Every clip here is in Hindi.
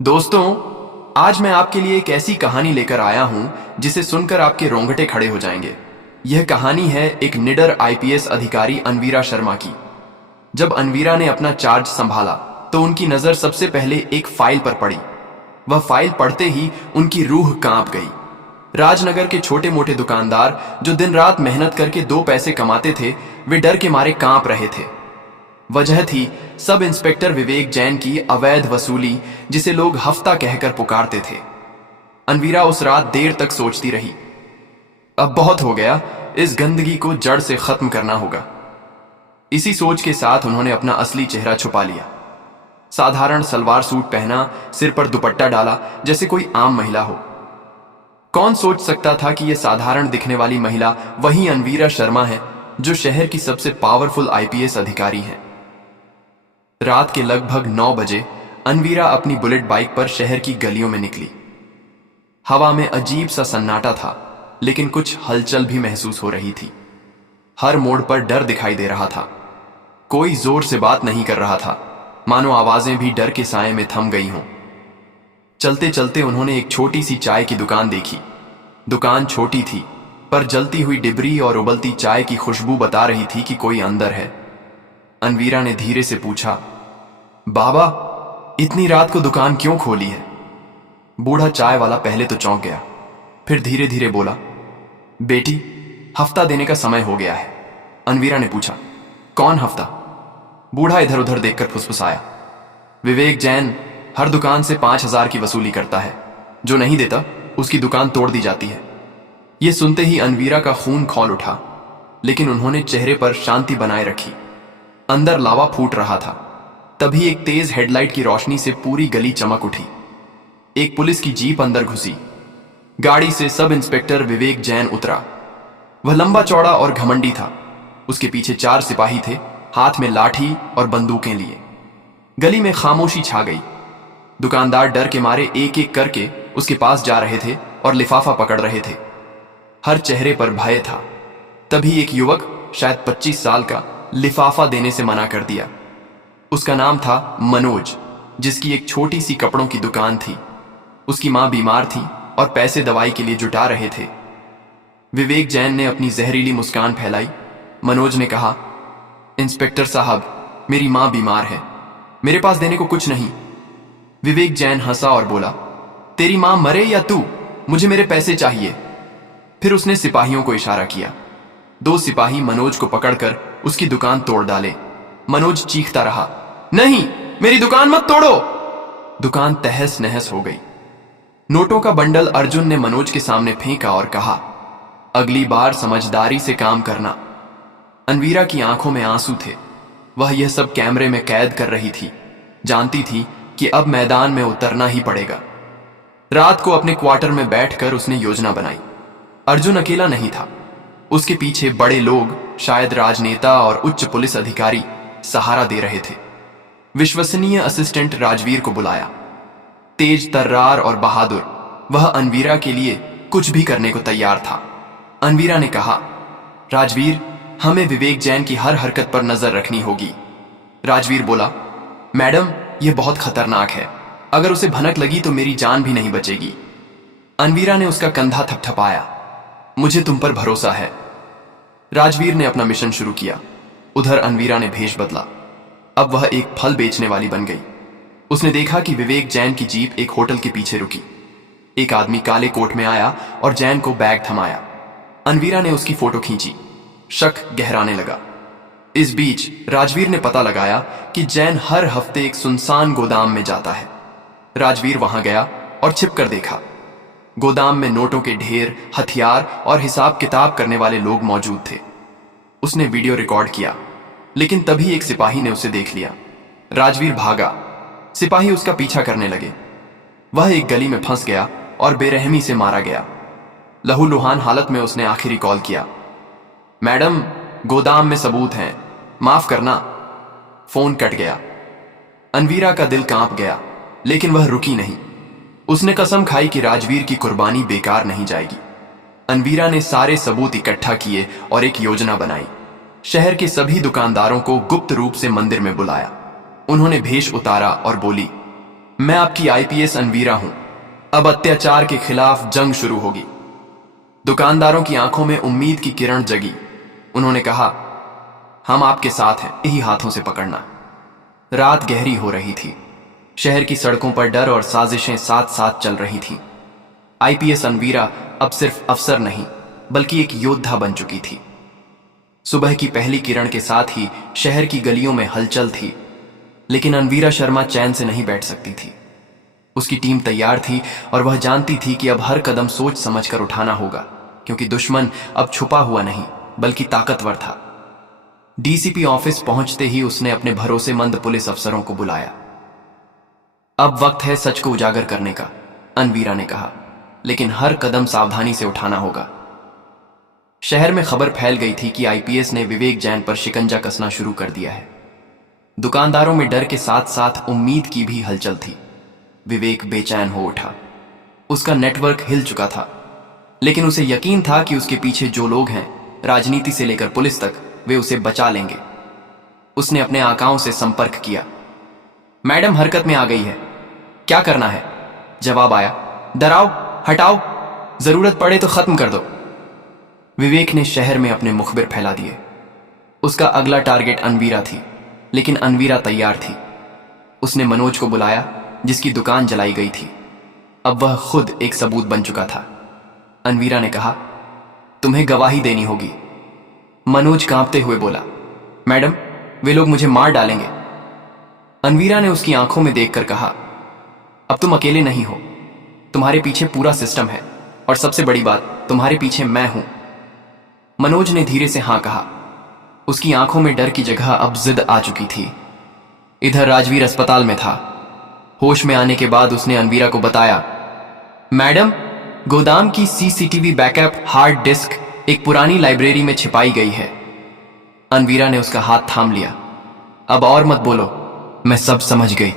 दोस्तों, आज मैं आपके लिए एक ऐसी कहानी लेकर आया हूं जिसे सुनकर आपके रोंगटे खड़े हो जाएंगे। यह कहानी है एक निडर आईपीएस अधिकारी अनवीरा शर्मा की। जब अनवीरा ने अपना चार्ज संभाला तो उनकी नजर सबसे पहले एक फाइल पर पड़ी। वह फाइल पढ़ते ही उनकी रूह कांप गई। राजनगर के छोटे मोटे दुकानदार जो दिन रात मेहनत करके 2 पैसे कमाते थे, वे डर के मारे कांप रहे थे। वजह थी सब इंस्पेक्टर विवेक जैन की अवैध वसूली, जिसे लोग हफ्ता कहकर पुकारते थे। अनवीरा उस रात देर तक सोचती रही। अब बहुत हो गया, इस गंदगी को जड़ से खत्म करना होगा। इसी सोच के साथ उन्होंने अपना असली चेहरा छुपा लिया। साधारण सलवार सूट पहना, सिर पर दुपट्टा डाला जैसे कोई आम महिला हो। कौन सोच सकता था कि यह साधारण दिखने वाली महिला वही अनवीरा शर्मा है जो शहर की सबसे पावरफुल आईपीएस अधिकारी है। रात के लगभग 9 बजे अनवीरा अपनी बुलेट बाइक पर शहर की गलियों में निकली। हवा में अजीब सा सन्नाटा था, लेकिन कुछ हलचल भी महसूस हो रही थी। हर मोड़ पर डर दिखाई दे रहा था। कोई जोर से बात नहीं कर रहा था, मानो आवाजें भी डर के साए में थम गई हों। चलते चलते उन्होंने एक छोटी सी चाय की दुकान देखी। दुकान छोटी थी, पर जलती हुई डिबरी और उबलती चाय की खुशबू बता रही थी कि कोई अंदर है। अनवीरा ने धीरे से पूछा, बाबा, इतनी रात को दुकान क्यों खोली है? बूढ़ा चाय वाला पहले तो चौंक गया, फिर धीरे धीरे बोला, बेटी, हफ्ता देने का समय हो गया है। अनवीरा ने पूछा, कौन हफ्ता? बूढ़ा इधर उधर देखकर फुसफुसाया, विवेक जैन हर दुकान से 5,000 की वसूली करता है। जो नहीं देता उसकी दुकान तोड़ दी जाती है। यह सुनते ही अनवीरा का खून खौल उठा, लेकिन उन्होंने चेहरे पर शांति बनाए रखी। अंदर लावा फूट रहा था। तभी एक तेज हेडलाइट की रोशनी से पूरी गली चमक उठी। एक पुलिस की जीप अंदर घुसी। गाड़ी से सब इंस्पेक्टर विवेक जैन उतरा। वह लंबा चौड़ा और घमंडी था। उसके पीछे 4 सिपाही थे, हाथ में लाठी और बंदूकें लिए। गली में खामोशी छा गई। दुकानदार डर के मारे एक एक करके उसके पास जा रहे थे और लिफाफा पकड़ रहे थे। हर चेहरे पर भय था। तभी एक युवक, शायद 25 साल का, लिफाफा देने से मना कर दिया। उसका नाम था मनोज, जिसकी एक छोटी सी कपड़ों की दुकान थी। उसकी मां बीमार थी और पैसे दवाई के लिए जुटा रहे थे। विवेक जैन ने अपनी जहरीली मुस्कान फैलाई। मनोज ने कहा, इंस्पेक्टर साहब, मेरी मां बीमार है, मेरे पास देने को कुछ नहीं। विवेक जैन हंसा और बोला, तेरी मां मरे या तू, मुझे मेरे पैसे चाहिए। फिर उसने सिपाहियों को इशारा किया। 2 सिपाही मनोज को पकड़कर उसकी दुकान तोड़ डाले। मनोज चीखता रहा, नहीं, मेरी दुकान मत तोड़ो। दुकान तहस नहस हो गई। नोटों का बंडल अर्जुन ने मनोज के सामने फेंका और कहा, अगली बार समझदारी से काम करना। अनवीरा की आंखों में आंसू थे। वह यह सब कैमरे में कैद कर रही थी। जानती थी कि अब मैदान में उतरना ही पड़ेगा। रात को अपने क्वार्टर में बैठकर उसने योजना बनाई। अर्जुन अकेला नहीं था। उसके पीछे बड़े लोग, शायद राजनेता और उच्च पुलिस अधिकारी, सहारा दे रहे थे। विश्वसनीय असिस्टेंट राजवीर को बुलाया। तेज तर्रार और बहादुर, वह अनवीरा के लिए कुछ भी करने को तैयार था। अनवीरा ने कहा, राजवीर, हमें विवेक जैन की हर हरकत पर नजर रखनी होगी। राजवीर बोला, मैडम, यह बहुत खतरनाक है। अगर उसे भनक लगी तो मेरी जान भी नहीं बचेगी। अनवीरा ने उसका कंधा थपथपाया, मुझे तुम पर भरोसा है। राजवीर ने अपना मिशन शुरू किया। उधर अनवीरा ने भेष बदला। अब वह एक फल बेचने वाली बन गई। उसने देखा कि विवेक जैन की जीप एक होटल के पीछे रुकी। एक आदमी काले कोट में आया और जैन को बैग थमाया। अनवीरा ने उसकी फोटो खींची। शक गहराने लगा। इस बीच राजवीर ने पता लगाया कि जैन हर हफ्ते एक सुनसान गोदाम में जाता है। राजवीर वहां गया और छिपकर देखा। गोदाम में नोटों के ढेर, हथियार और हिसाब किताब करने वाले लोग मौजूद थे। उसने वीडियो रिकॉर्ड किया, लेकिन तभी एक सिपाही ने उसे देख लिया। राजवीर भागा। सिपाही उसका पीछा करने लगे। वह एक गली में फंस गया और बेरहमी से मारा गया। लहूलुहान हालत में उसने आखिरी कॉल किया, मैडम, गोदाम में सबूत हैं, माफ करना। फोन कट गया। अनवीरा का दिल कांप गया, लेकिन वह रुकी नहीं। उसने कसम खाई कि राजवीर की कुर्बानी बेकार नहीं जाएगी। अनवीरा ने सारे सबूत इकट्ठा किए और एक योजना बनाई। शहर के सभी दुकानदारों को गुप्त रूप से मंदिर में बुलाया। उन्होंने भेष उतारा और बोली, मैं आपकी आईपीएस अनवीरा हूं। अब अत्याचार के खिलाफ जंग शुरू होगी। दुकानदारों की आंखों में उम्मीद की किरण जगी। उन्होंने कहा, हम आपके साथ हैं, यही हाथों से पकड़ना। रात गहरी हो रही थी। शहर की सड़कों पर डर और साजिशें साथ साथ चल रही थीं। आईपीएस अनवीरा अब सिर्फ अफसर नहीं, बल्कि एक योद्धा बन चुकी थी। सुबह की पहली किरण के साथ ही शहर की गलियों में हलचल थी, लेकिन अनवीरा शर्मा चैन से नहीं बैठ सकती थी। उसकी टीम तैयार थी और वह जानती थी कि अब हर कदम सोच समझकर उठाना होगा, क्योंकि दुश्मन अब छुपा हुआ नहीं बल्कि ताकतवर था। डीसीपी ऑफिस पहुंचते ही उसने अपने भरोसेमंद पुलिस अफसरों को बुलाया। अब वक्त है सच को उजागर करने का, अनवीरा ने कहा, लेकिन हर कदम सावधानी से उठाना होगा। शहर में खबर फैल गई थी कि आईपीएस ने विवेक जैन पर शिकंजा कसना शुरू कर दिया है। दुकानदारों में डर के साथ साथ उम्मीद की भी हलचल थी। विवेक बेचैन हो उठा। उसका नेटवर्क हिल चुका था, लेकिन उसे यकीन था कि उसके पीछे जो लोग हैं, राजनीति से लेकर पुलिस तक, वे उसे बचा लेंगे। उसने अपने आकाओं से संपर्क किया। मैडम हरकत में आ गई है, क्या करना है? जवाब आया, डराओ, हटाओ, जरूरत पड़े तो खत्म कर दो। विवेक ने शहर में अपने मुखबिर फैला दिए। उसका अगला टारगेट अनवीरा थी, लेकिन अनवीरा तैयार थी। उसने मनोज को बुलाया, जिसकी दुकान जलाई गई थी। अब वह खुद एक सबूत बन चुका था। अनवीरा ने कहा, तुम्हें गवाही देनी होगी। मनोज कांपते हुए बोला, मैडम, वे लोग मुझे मार डालेंगे। अनवीरा ने उसकी आंखों में देखकर कहा, अब तुम अकेले नहीं हो, तुम्हारे पीछे पूरा सिस्टम है, और सबसे बड़ी बात, तुम्हारे पीछे मैं हूं। मनोज ने धीरे से हां कहा। उसकी आंखों में डर की जगह अब जिद आ चुकी थी। इधर राजवीर अस्पताल में था। होश में आने के बाद उसने अनवीरा को बताया, मैडम, गोदाम की सीसीटीवी बैकअप हार्ड डिस्क एक पुरानी लाइब्रेरी में छिपाई गई है। अनवीरा ने उसका हाथ थाम लिया। अब और मत बोलो, मैं सब समझ गई।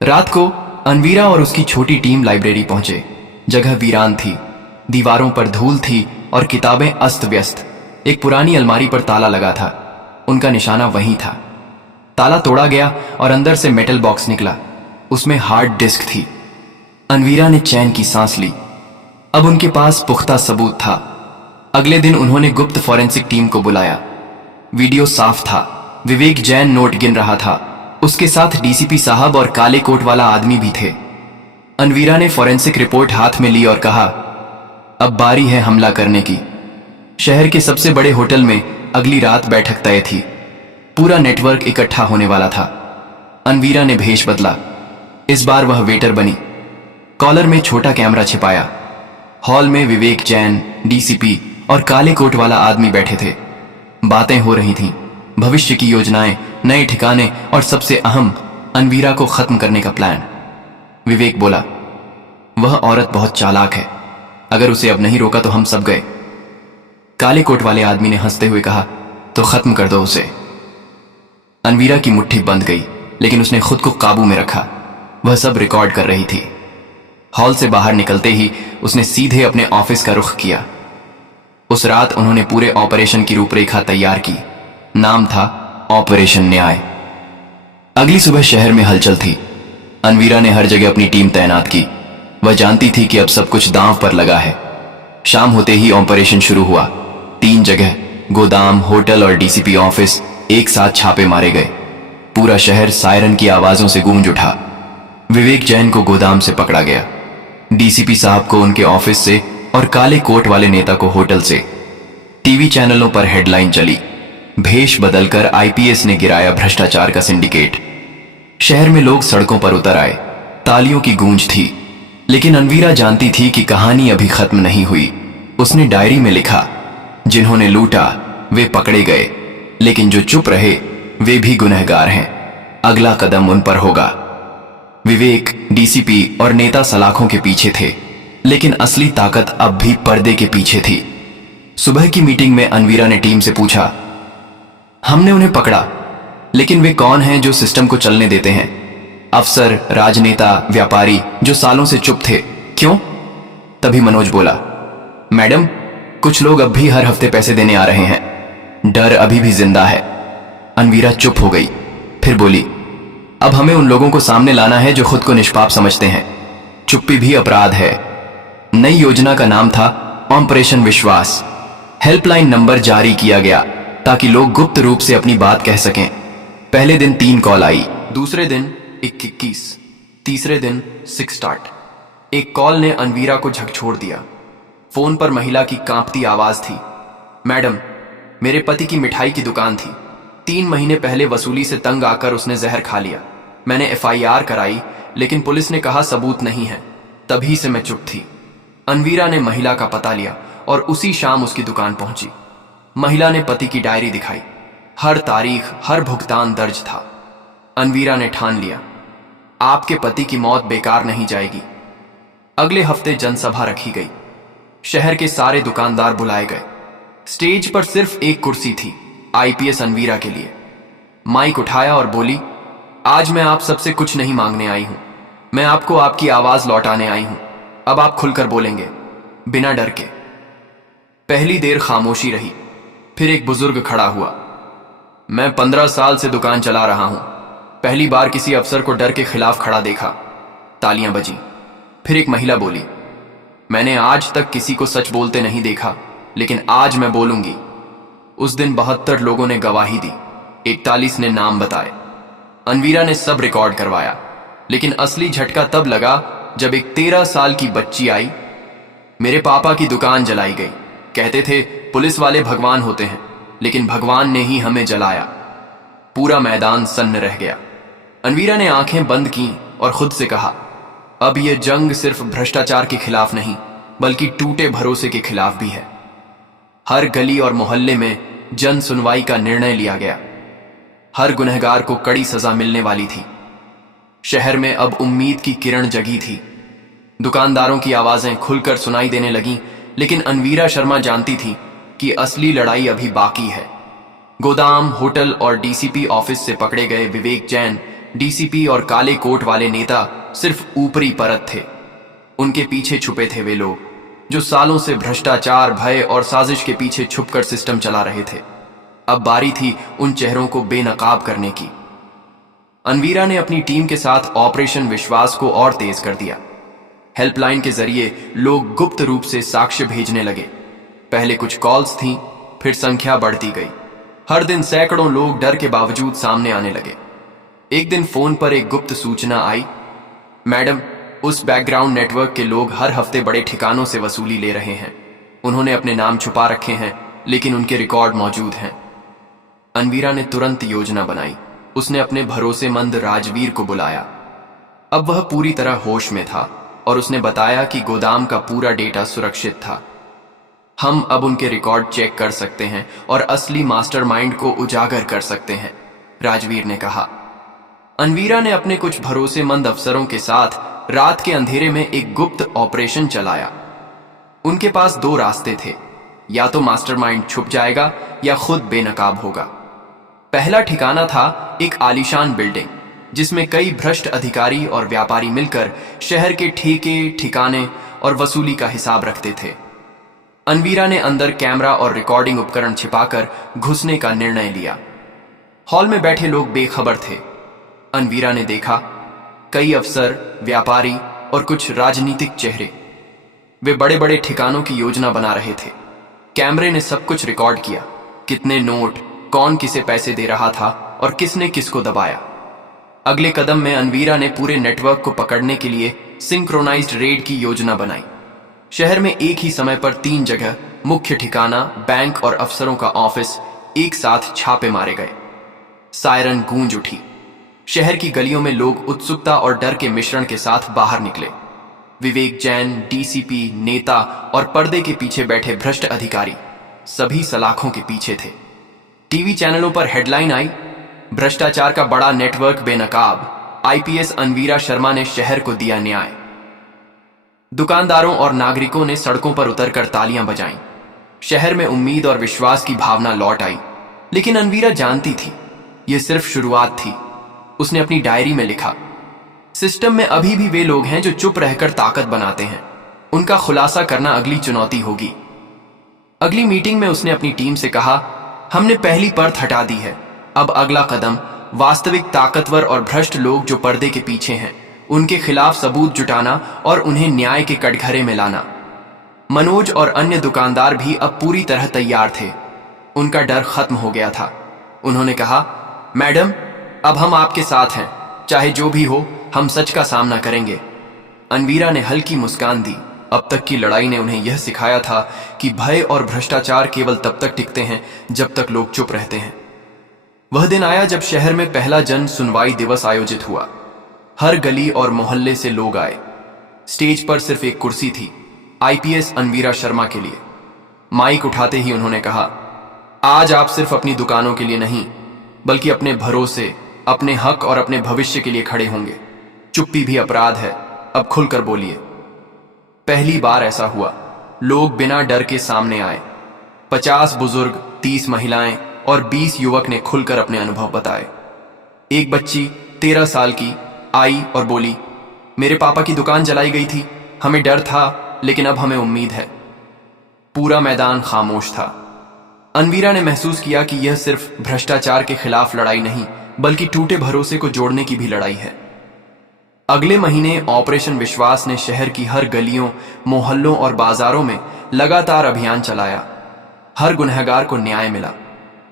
रात को अनवीरा और उसकी छोटी टीम लाइब्रेरी पहुंचे। जगह वीरान थी, दीवारों पर धूल थी और किताबें अस्त व्यस्त। एक पुरानी अलमारी पर ताला लगा था। उनका निशाना वहीं था। ताला तोड़ा गया और अंदर से मेटल बॉक्स निकला। उसमें हार्ड डिस्क थी। अनवीरा ने चैन की सांस ली। अब उनके पास पुख्ता सबूत था। अगले दिन उन्होंने गुप्त फॉरेंसिक टीम को बुलाया। वीडियो साफ था। विवेक जैन नोट गिन रहा था। उसके साथ डीसीपी साहब और काले कोट वाला आदमी भी थे। अनवीरा ने फॉरेंसिक रिपोर्ट हाथ में ली और कहा, अब बारी है हमला करने की। शहर के सबसे बड़े होटल में अगली रात बैठक तय थी। पूरा नेटवर्क इकट्ठा होने वाला था। अनवीरा ने भेष बदला। इस बार वह वेटर बनी। कॉलर में छोटा कैमरा छिपाया। हॉल में विवेक जैन, डीसीपी और काले कोट वाला आदमी बैठे थे। बातें हो रही थीं, भविष्य की योजनाएं, नए ठिकाने और सबसे अहम, अनवीरा को खत्म करने का प्लान। विवेक बोला, वह औरत बहुत चालाक है, अगर उसे अब नहीं रोका तो हम सब गए। काले कोट वाले आदमी ने हंसते हुए कहा, तो खत्म कर दो उसे। अनवीरा की मुट्ठी बंद गई, लेकिन उसने खुद को काबू में रखा। वह सब रिकॉर्ड कर रही थी। हॉल से बाहर निकलते ही उसने सीधे अपने ऑफिस का रुख किया। उस रात उन्होंने पूरे ऑपरेशन की रूपरेखा तैयार की। नाम था ऑपरेशन न्याय। अगली सुबह शहर में हलचल थी। अनवीरा ने हर जगह अपनी टीम तैनात की। वह जानती थी कि अब सब कुछ दांव पर लगा है। शाम होते ही ऑपरेशन शुरू हुआ। 3 जगह, गोदाम, होटल और डीसीपी ऑफिस, एक साथ छापे मारे गए। पूरा शहर सायरन की आवाजों से गूंज उठा। विवेक जैन को गोदाम से पकड़ा गया, डीसीपी साहब को उनके ऑफिस से और काले कोट वाले नेता को होटल से। टीवी चैनलों पर हेडलाइन चली, भेष बदलकर आईपीएस ने गिराया भ्रष्टाचार का सिंडिकेट। शहर में लोग सड़कों पर उतर आए। तालियों की गूंज थी, लेकिन अनवीरा जानती थी कि कहानी अभी खत्म नहीं हुई। उसने डायरी में लिखा, जिन्होंने लूटा वे पकड़े गए, लेकिन जो चुप रहे वे भी गुनहगार हैं। अगला कदम उन पर होगा। विवेक, डीसीपी और नेता सलाखों के पीछे थे, लेकिन असली ताकत अब भी पर्दे के पीछे थी। सुबह की मीटिंग में अनवीरा ने टीम से पूछा, हमने उन्हें पकड़ा, लेकिन वे कौन हैं जो सिस्टम को चलने देते हैं? अफसर, राजनेता, व्यापारी जो सालों से चुप थे, क्यों? तभी मनोज बोला, मैडम, कुछ लोग अब भी हर हफ्ते पैसे देने आ रहे हैं। डर अभी भी जिंदा है। अनवीरा चुप हो गई, फिर बोली, अब हमें उन लोगों को सामने लाना है जो खुद को निष्पाप समझते हैं। चुप्पी भी अपराध है। नई योजना का नाम था ऑपरेशन विश्वास। हेल्पलाइन नंबर जारी किया गया ताकि लोग गुप्त रूप से अपनी बात कह सकें। पहले दिन 3 कॉल आई, दूसरे दिन 21, तीसरे दिन 6 स्टार्ट। एक कॉल ने अनवीरा को झकझोर दिया। फोन पर महिला की कांपती आवाज थी, मैडम, मेरे पति की मिठाई की दुकान थी। 3 महीने पहले वसूली से तंग आकर उसने जहर खा लिया। मैंने FIR कराई, लेकिन पुलिस ने कहा सबूत नहीं है। तभी से मैं चुप थी। अनवीरा ने महिला का पता लिया और उसी शाम उसकी दुकान पहुंची। महिला ने पति की डायरी दिखाई। हर तारीख, हर भुगतान दर्ज था। अनवीरा ने ठान लिया, आपके पति की मौत बेकार नहीं जाएगी। अगले हफ्ते जनसभा रखी गई। शहर के सारे दुकानदार बुलाए गए। स्टेज पर सिर्फ एक कुर्सी थी, IPS अनवीरा के लिए। माइक उठाया और बोली, आज मैं आप सबसे कुछ नहीं मांगने आई हूं, मैं आपको आपकी आवाज लौटाने आई हूं। अब आप खुलकर बोलेंगे, बिना डर के। पहली देर खामोशी रही। फिर एक बुजुर्ग खड़ा हुआ, मैं 15 साल से दुकान चला रहा हूं। पहली बार किसी अफसर को डर के खिलाफ खड़ा देखा। तालियां बजी। फिर एक महिला बोली, मैंने आज तक किसी को सच बोलते नहीं देखा, लेकिन आज मैं बोलूंगी। उस दिन 72 लोगों ने गवाही दी, 41 ने नाम बताए। अनवीरा ने सब रिकॉर्ड करवाया, लेकिन असली झटका तब लगा जब एक 13 साल की बच्ची आई। मेरे पापा की दुकान जलाई गई। कहते थे पुलिस वाले भगवान होते हैं, लेकिन भगवान ने ही हमें जलाया। पूरा मैदान सन्न रह गया। अनवीरा ने आंखें बंद की और खुद से कहा, अब यह जंग सिर्फ भ्रष्टाचार के खिलाफ नहीं, बल्कि टूटे भरोसे के खिलाफ भी है। हर गली और मोहल्ले में जन सुनवाई का निर्णय लिया गया। हर गुनहगार को कड़ी सजा मिलने वाली थी। शहर में अब उम्मीद की किरण जगी थी। दुकानदारों की आवाजें खुलकर सुनाई देने लगीं, लेकिन अनवीरा शर्मा जानती थी कि असली लड़ाई अभी बाकी है। गोदाम, होटल और DCP ऑफिस से पकड़े गए विवेक जैन, DCP और काले कोट वाले नेता सिर्फ ऊपरी परत थे। उनके पीछे छुपे थे वे लोग जो सालों से भ्रष्टाचार, भय और साजिश के पीछे छुपकर सिस्टम चला रहे थे। अब बारी थी उन चेहरों को बेनकाब करने की। अनवीरा ने अपनी टीम के साथ ऑपरेशन विश्वास को और तेज कर दिया। हेल्पलाइन के जरिए लोग गुप्त रूप से साक्ष्य भेजने लगे। पहले कुछ कॉल्स थीं, फिर संख्या बढ़ती गई। हर दिन सैकड़ों लोग डर के बावजूद सामने आने लगे। एक दिन फोन पर एक गुप्त सूचना आई, मैडम, उस बैकग्राउंड नेटवर्क के लोग हर हफ्ते बड़े ठिकानों से वसूली ले रहे हैं। उन्होंने अपने नाम छुपा रखे हैं, लेकिन उनके रिकॉर्ड मौजूद हैं। अनवीरा ने तुरंत योजना बनाई। उसने अपने भरोसेमंद राजवीर को बुलाया। अब वह पूरी तरह होश में था और उसने बताया कि गोदाम का पूरा डेटा सुरक्षित था। हम अब उनके रिकॉर्ड चेक कर सकते हैं और असली मास्टरमाइंड को उजागर कर सकते हैं, राजवीर ने कहा। अनवीरा ने अपने कुछ भरोसेमंद अफसरों के साथ रात के अंधेरे में एक गुप्त ऑपरेशन चलाया। उनके पास 2 रास्ते थे, या तो मास्टरमाइंड छुप जाएगा या खुद बेनकाब होगा। पहला ठिकाना था एक आलीशान बिल्डिंग जिसमें कई भ्रष्ट अधिकारी और व्यापारी मिलकर शहर के ठेके, ठिकाने और वसूली का हिसाब रखते थे। अनवीरा ने अंदर कैमरा और रिकॉर्डिंग उपकरण छिपाकर घुसने का निर्णय लिया। हॉल में बैठे लोग बेखबर थे। अनवीरा ने देखा कई अफसर, व्यापारी और कुछ राजनीतिक चेहरे। वे बड़े बड़े ठिकानों की योजना बना रहे थे। कैमरे ने सब कुछ रिकॉर्ड किया, कितने नोट, कौन किसे पैसे दे रहा था और किसने किसको दबाया। अगले कदम में अनवीरा ने पूरे नेटवर्क को पकड़ने के लिए सिंक्रोनाइज्ड रेड की योजना बनाई। शहर में एक ही समय पर 3 जगह मुख्य ठिकाना, बैंक और अफसरों का ऑफिस एक साथ छापे मारे गए। सायरन गूंज उठी। शहर की गलियों में लोग उत्सुकता और डर के मिश्रण के साथ बाहर निकले। विवेक जैन, DCP, नेता और पर्दे के पीछे बैठे भ्रष्ट अधिकारी सभी सलाखों के पीछे थे। टीवी चैनलों पर हेडलाइन आई, भ्रष्टाचार का बड़ा नेटवर्क बेनकाब, IPS अनवीरा शर्मा ने शहर को दिया न्याय। दुकानदारों और नागरिकों ने सड़कों पर उतरकर तालियां बजाईं। शहर में उम्मीद और विश्वास की भावना लौट आई। लेकिन अनवीरा जानती थी यह सिर्फ शुरुआत थी। उसने अपनी डायरी में लिखा, सिस्टम में अभी भी वे लोग हैं जो चुप रहकर ताकत बनाते हैं। उनका खुलासा करना अगली चुनौती होगी। अगली मीटिंग में उसने अपनी टीम से कहा, हमने पहली परत हटा दी है, अब अगला कदम वास्तविक ताकतवर और भ्रष्ट लोग जो पर्दे के पीछे हैं, उनके खिलाफ सबूत जुटाना और उन्हें न्याय के कटघरे में लाना। मनोज और अन्य दुकानदार भी अब पूरी तरह तैयार थे। उनका डर खत्म हो गया था। उन्होंने कहा, मैडम, अब हम आपके साथ हैं, चाहे जो भी हो, हम सच का सामना करेंगे। अनवीरा ने हल्की मुस्कान दी। अब तक की लड़ाई ने उन्हें यह सिखाया था कि भय और भ्रष्टाचार केवल तब तक टिकते हैं जब तक लोग चुप रहते हैं। वह दिन आया जब शहर में पहला जन सुनवाई दिवस आयोजित हुआ। हर गली और मोहल्ले से लोग आए। स्टेज पर सिर्फ एक कुर्सी थी, आईपीएस अनवीरा शर्मा के लिए। माइक उठाते ही उन्होंने कहा, आज आप सिर्फ अपनी दुकानों के लिए नहीं, बल्कि अपने भरोसे, अपने हक और अपने भविष्य के लिए खड़े होंगे। चुप्पी भी अपराध है, अब खुलकर बोलिए। पहली बार ऐसा हुआ। लोग बिना डर के सामने आए। 50 बुजुर्ग, 30 महिलाएं और 20 युवक ने खुलकर अपने अनुभव बताए। एक बच्ची 13 साल की आई और बोली, मेरे पापा की दुकान जलाई गई थी, हमें डर था, लेकिन अब हमें उम्मीद है। पूरा मैदान खामोश था। अनवीरा ने महसूस किया कि यह सिर्फ भ्रष्टाचार के खिलाफ लड़ाई नहीं, बल्कि टूटे भरोसे को जोड़ने की भी लड़ाई है। अगले महीने ऑपरेशन विश्वास ने शहर की हर गलियों, मोहल्लों और बाजारों में लगातार अभियान चलाया। हर गुनहगार को न्याय मिला।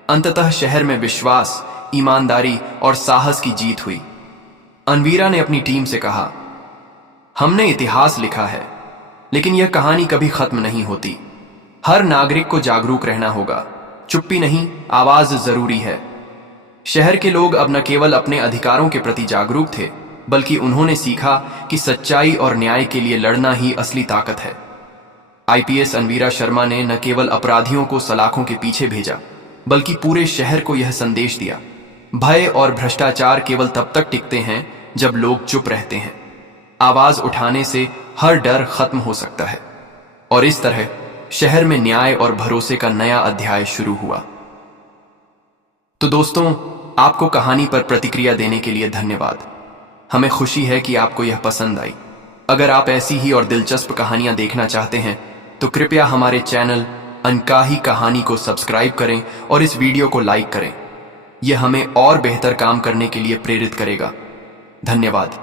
अंततः शहर में विश्वास, ईमानदारी और साहस की जीत हुई। अनवीरा ने अपनी टीम से कहा, हमने इतिहास लिखा है, लेकिन यह कहानी कभी खत्म नहीं होती। हर नागरिक को जागरूक रहना होगा। चुप्पी नहीं, आवाज जरूरी है। शहर के लोग अब न केवल अपने अधिकारों के प्रति जागरूक थे, बल्कि उन्होंने सीखा कि सच्चाई और न्याय के लिए लड़ना ही असली ताकत है। आईपीएस अनवीरा शर्मा ने न केवल अपराधियों को सलाखों के पीछे भेजा, बल्कि पूरे शहर को यह संदेश दिया, भय और भ्रष्टाचार केवल तब तक टिकते हैं जब लोग चुप रहते हैं। आवाज उठाने से हर डर खत्म हो सकता है। और इस तरह शहर में न्याय और भरोसे का नया अध्याय शुरू हुआ। तो दोस्तों, आपको कहानी पर प्रतिक्रिया देने के लिए धन्यवाद। हमें खुशी है कि आपको यह पसंद आई। अगर आप ऐसी ही और दिलचस्प कहानियां देखना चाहते हैं तो कृपया हमारे चैनल अनकाही कहानी को सब्सक्राइब करें और इस वीडियो को लाइक करें। यह हमें और बेहतर काम करने के लिए प्रेरित करेगा। धन्यवाद।